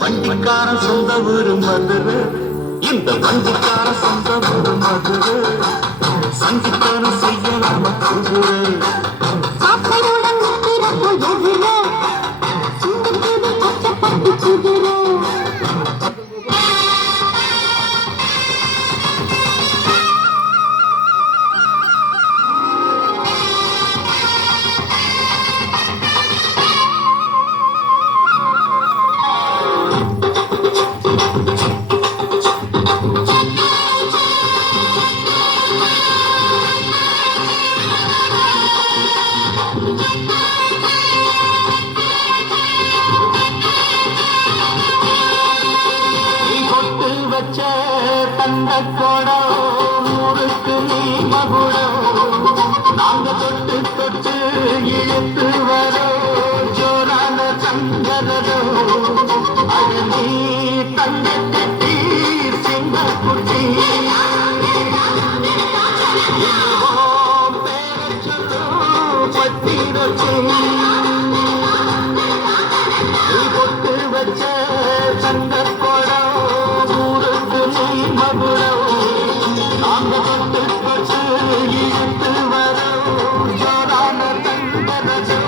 வண்டிக்கார சொந்த ஊரு மதுரை, இந்த வண்டிக்கார சொந்த ஊரு மதுரை, சங்கித்தனம் செய்யலாம குதிரை தந்த கோடம் ஊருக்கு நீ மகுடம், நாங்க தொட்டு தொட்டு இழுத்து வரோம் ஜோரான சங்கரோ, அழகி தங்க கட்டி சிங்க குட்டி பேர சொல்லும் பத்தி வச்சு பொட்டு வச்ச தந்த கோடம் ஊருக்கு நீ மகுடம், நாங்க தொட்டு தொட்டு இழுத்து வரோம் ஜோரான தங்கரோ.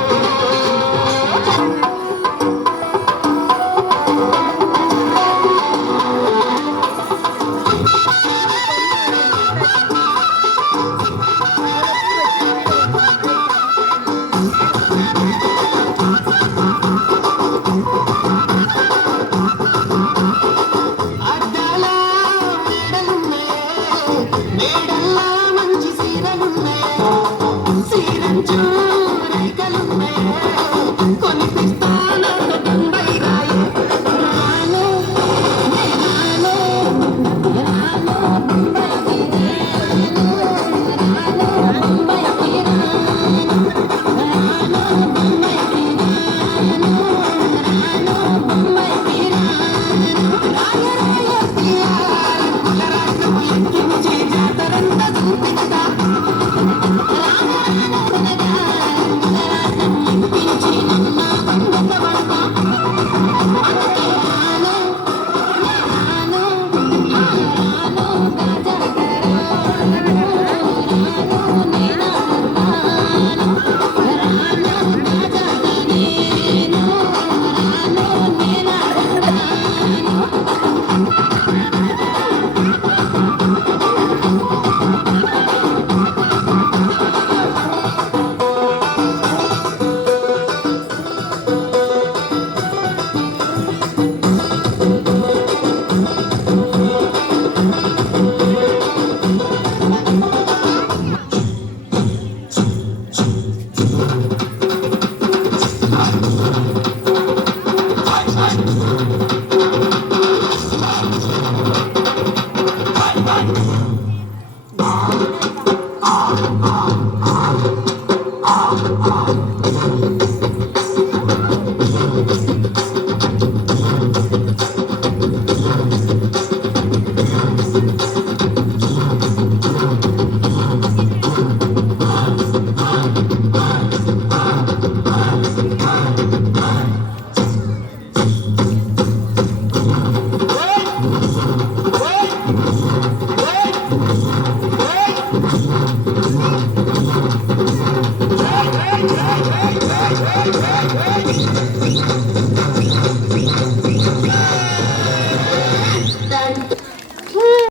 Hey!